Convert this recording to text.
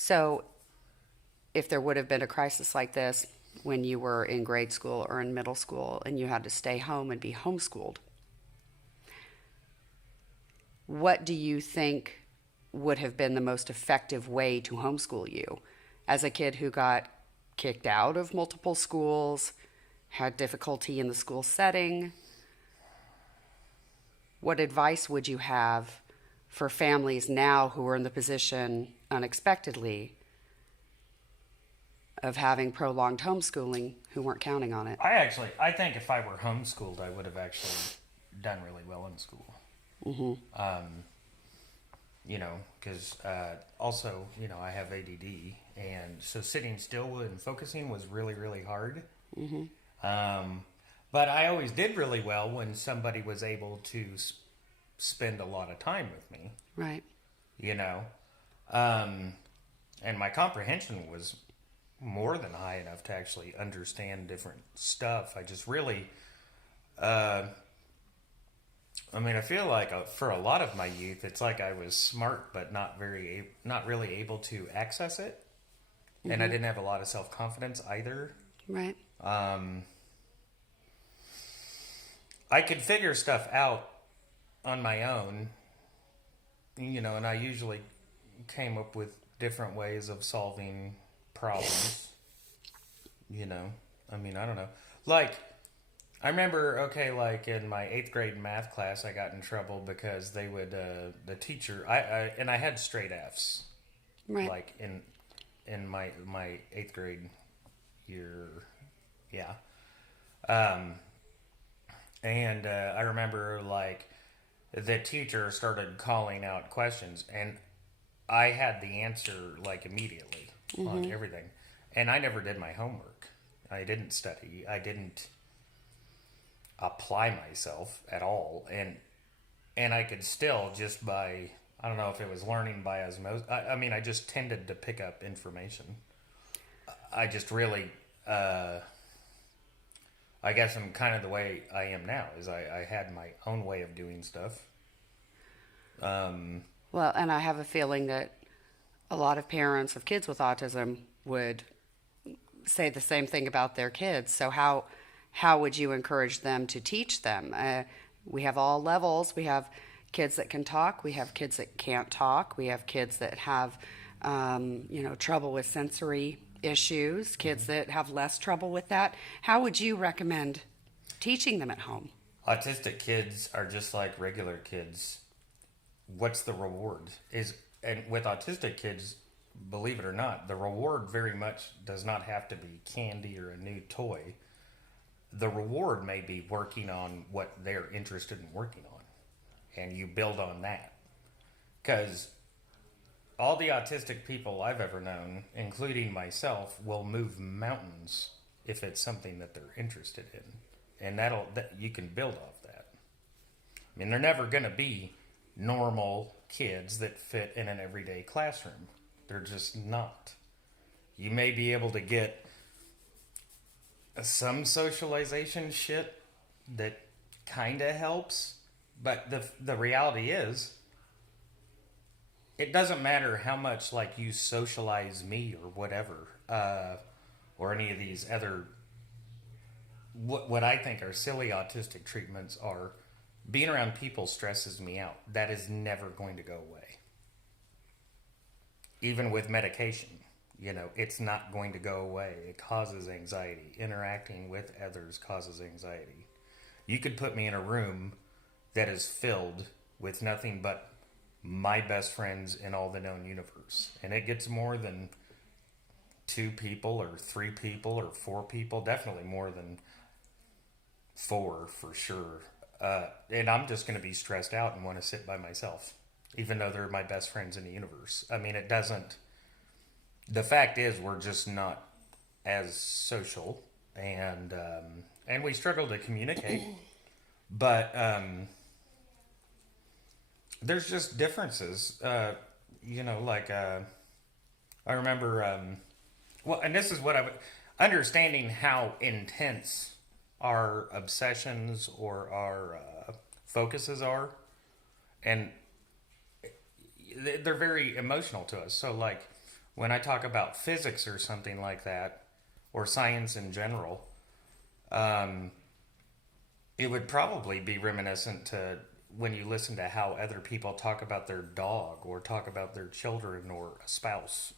So, if there would have been a crisis like this when you were in grade school or in middle school and you had to stay home and be homeschooled, what do you think would have been the most effective way to homeschool you? As a kid who got kicked out of multiple schools, had difficulty in the school setting, what advice would you have for families now who are in the position unexpectedly of having prolonged homeschooling who weren't counting on it? I think if I were homeschooled, I would have actually done really well in school. Because also, I have ADD, and so sitting still and focusing was really, really hard. But I always did really well when somebody was able to spend a lot of time with me. Right. And my comprehension was more than high enough to actually understand different stuff. I just really, I feel like for a lot of my youth, it's like I was smart, but not really able to access it. And I didn't have a lot of self-confidence either. Right. I could figure stuff out on my own, and I usually came up with different ways of solving problems. I don't know. Like, I remember, like in my 8th grade math class, I got in trouble because they would, the teacher, I had straight Fs. Right. Like in my 8th grade year. Yeah. And I remember, like, the teacher started calling out questions, and I had the answer, like, immediately on everything. And I never did my homework. I didn't study. I didn't apply myself at all. And I could still, just by, I don't know if it was learning by osmosis. I just tended to pick up information. I just really... I guess I'm kind of the way I am now, is I had my own way of doing stuff. Well, and I have a feeling that a lot of parents of kids with autism would say the same thing about their kids. So how would you encourage them to teach them? We have all levels. We have kids that can talk. We have kids that can't talk. We have kids that have, trouble with sensory issues, kids that have less trouble with that. How would you recommend teaching them at home? Autistic kids are just like regular kids. What's the reward? And with autistic kids, believe it or not, the reward very much does not have to be candy or a new toy. The reward may be working on what they're interested in working on, and you build on that. Because all the autistic people I've ever known, including myself, will move mountains if it's something that they're interested in. And that you can build off that. I mean, they're never going to be normal kids that fit in an everyday classroom. They're just not. You may be able to get some socialization shit that kind of helps, but the reality is, it doesn't matter how much, like, you socialize me or whatever, or any of these other, what I think are silly autistic treatments are, being around people stresses me out. That is never going to go away. Even with medication, it's not going to go away. It causes anxiety. Interacting with others causes anxiety. You could put me in a room that is filled with nothing but my best friends in all the known universe, and it gets more than 2 people or 3 people or 4 people, definitely more than 4 for sure, and I'm just going to be stressed out and want to sit by myself, even though they're my best friends in the universe. I mean, it doesn't, the fact is, we're just not as social, and we struggle to communicate, but there's just differences, I remember, and this is what understanding how intense our obsessions or our focuses are, and they're very emotional to us. So, like, when I talk about physics or something like that, or science in general, um, it would probably be reminiscent to when you listen to how other people talk about their dog or talk about their children or a spouse.